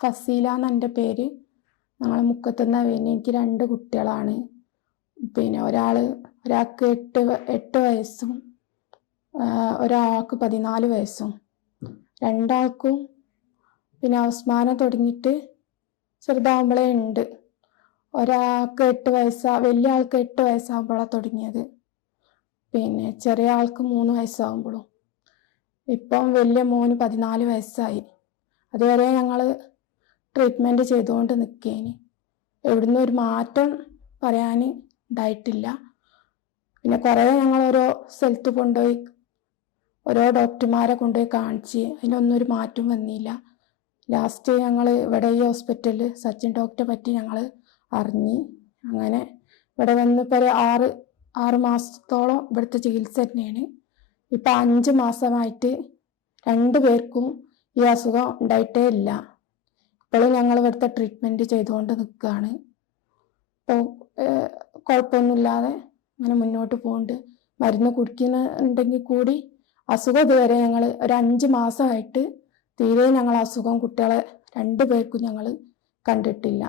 ഫസീല എന്നെ പേര്. ഞങ്ങൾ മുക്കത്തുനിന്ന് വരുന്നത് എനിക്ക് രണ്ട് കുട്ടികളാണ്. പിന്നെ ഒരാൾ ഒരാൾക്ക് എട്ട് എട്ട് വയസ്സും ഒരാൾക്ക് പതിനാല് വയസ്സും. രണ്ടാൾക്കും പിന്നെ അവസ്മാനം തുടങ്ങിയിട്ട് ചെറുതാവുമ്പോഴേ ഉണ്ട്. ഒരാൾക്ക് എട്ട് വയസ്സാ വലിയ ആൾക്ക് എട്ട് വയസ്സാകുമ്പോഴാണ് തുടങ്ങിയത്. പിന്നെ ചെറിയ ആൾക്ക് മൂന്ന് വയസ്സാകുമ്പോഴും ഇപ്പം വലിയ മോന് പതിനാല് വയസ്സായി. അതുവരെ ഞങ്ങൾ ട്രീറ്റ്മെന്റ് ചെയ്തുകൊണ്ട് നിൽക്കുകയാണ് എവിടുന്ന് ഒരു മാറ്റം പറയാൻ ഉണ്ടായിട്ടില്ല പിന്നെ കുറേ ഞങ്ങൾ ഓരോ സ്ഥലത്ത് കൊണ്ടുപോയി ഓരോ ഡോക്ടർമാരെ കൊണ്ടുപോയി കാണിച്ച് അതിനൊന്നും ഒരു മാറ്റം വന്നില്ല. ലാസ്റ്റ് ഞങ്ങൾ ഇവിടെ ഈ ഹോസ്പിറ്റലിൽ സച്ചിൻ ഡോക്ടറെ പറ്റി ഞങ്ങൾ അറിഞ്ഞ്. അങ്ങനെ ഇവിടെ വന്ന് ഇപ്പോൾ ആറ് ആറ് മാസത്തോളം ഇവിടുത്തെ ചികിത്സ തന്നെയാണ്. ഇപ്പം അഞ്ച് മാസമായിട്ട് രണ്ട് പേർക്കും ഈ അസുഖം ഉണ്ടായിട്ടേ ഇല്ല. ഇപ്പോഴും ഞങ്ങൾ ഇവിടുത്തെ ട്രീറ്റ്മെന്റ് ചെയ്തുകൊണ്ട് നിൽക്കുകയാണ് ഇപ്പോൾ കുഴപ്പമൊന്നുമില്ലാതെ അങ്ങനെ മുന്നോട്ട് പോകുന്നുണ്ട് മരുന്ന് കുടിക്കുന്നുണ്ടെങ്കിൽ കൂടി അസുഖം ഇതുവരെ ഞങ്ങൾ ഒരു അഞ്ച് മാസമായിട്ട് തീരെ ഞങ്ങൾ അസുഖം കുട്ടികളെ രണ്ടു പേർക്കും ഞങ്ങൾ കണ്ടിട്ടില്ല.